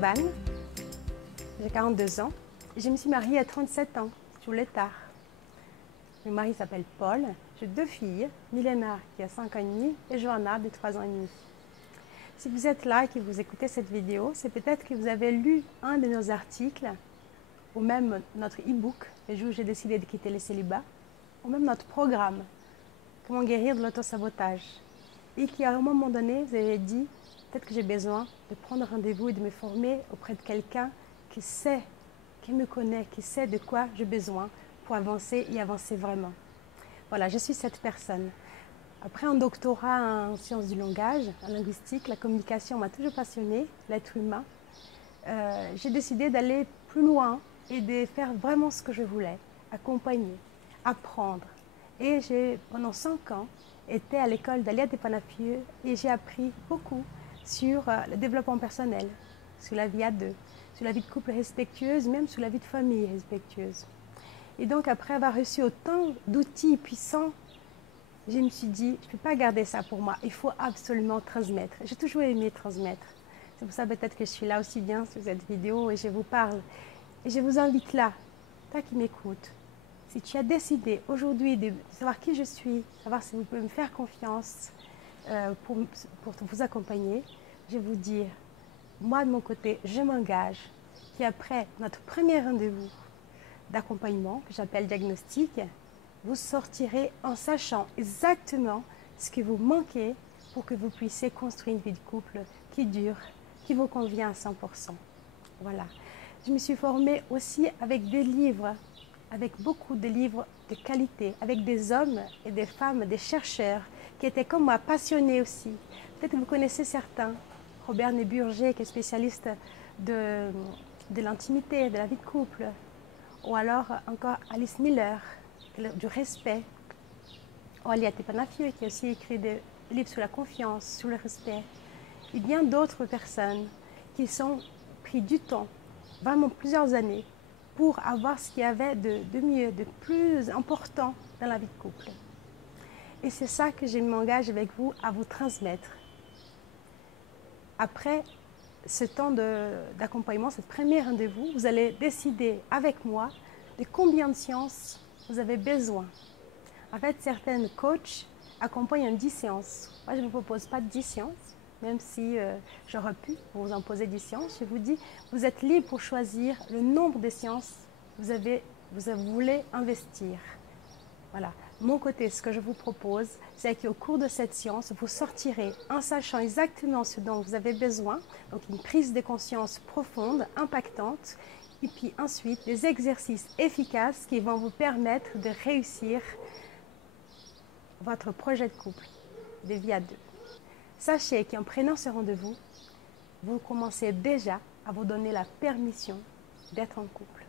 Rabanne, j'ai 42 ans. Je me suis mariée à 37 ans, je voulais tard. Mon mari s'appelle Paul, j'ai 2 filles, Milena qui a 5 ans et demi et Johanna de 3 ans et demi. Si vous êtes là et que vous écoutez cette vidéo, c'est peut-être que vous avez lu un de nos articles, ou même notre e-book, le jour où j'ai décidé de quitter le célibat, ou même notre programme, Comment guérir de l'autosabotage. Et qu'à un moment donné, vous avez dit, peut-être que j'ai besoin de prendre rendez-vous et de me former auprès de quelqu'un qui sait, qui me connaît, qui sait de quoi j'ai besoin pour avancer et avancer vraiment. Voilà, je suis cette personne. Après un doctorat en sciences du langage, en linguistique, la communication m'a toujours passionnée, l'être humain. J'ai décidé d'aller plus loin et de faire vraiment ce que je voulais, accompagner, apprendre. Et j'ai, pendant 5 ans, été à l'école d'Aliette Panafieux et j'ai appris beaucoup sur le développement personnel, sur la vie à deux, sur la vie de couple respectueuse, même sur la vie de famille respectueuse. Et donc, après avoir reçu autant d'outils puissants, je me suis dit, je ne peux pas garder ça pour moi, il faut absolument transmettre. J'ai toujours aimé transmettre. C'est pour ça peut-être que je suis là aussi bien sur cette vidéo et je vous parle. Et je vous invite là, toi qui m'écoutes, si tu as décidé aujourd'hui de savoir qui je suis, savoir si vous pouvez me faire confiance pour vous accompagner, je vais vous dire, moi de mon côté, je m'engage qu'après notre premier rendez-vous d'accompagnement, que j'appelle diagnostic, vous sortirez en sachant exactement ce que vous manquez pour que vous puissiez construire une vie de couple qui dure, qui vous convient à 100%. Voilà. Je me suis formée aussi avec des livres, avec beaucoup de livres de qualité, avec des hommes et des femmes, des chercheurs qui étaient comme moi passionnés aussi. Peut-être que vous connaissez certains. Robert Néburger, qui est spécialiste de l'intimité, de la vie de couple. Ou alors encore Alice Miller, du respect. Ou Aliette Panafieux, qui a aussi écrit des livres sur la confiance, sur le respect. Et bien d'autres personnes qui sont pris du temps, vraiment plusieurs années, pour avoir ce qu'il y avait de mieux, de plus important dans la vie de couple. Et c'est ça que je m'engage avec vous à vous transmettre. Après ce temps d'accompagnement, ce premier rendez-vous, vous allez décider avec moi de combien de séances vous avez besoin. En fait, certaines coachs accompagnent en 10 séances. Moi, je ne vous propose pas 10 séances, même si j'aurais pu vous en poser 10 séances. Je vous dis, vous êtes libre pour choisir le nombre de séances que vous voulez investir. Voilà. De mon côté, ce que je vous propose, c'est qu'au cours de cette séance, vous sortirez en sachant exactement ce dont vous avez besoin, donc une prise de conscience profonde, impactante, et puis ensuite des exercices efficaces qui vont vous permettre de réussir votre projet de couple, de vie à deux. Sachez qu'en prenant ce rendez-vous, vous commencez déjà à vous donner la permission d'être en couple.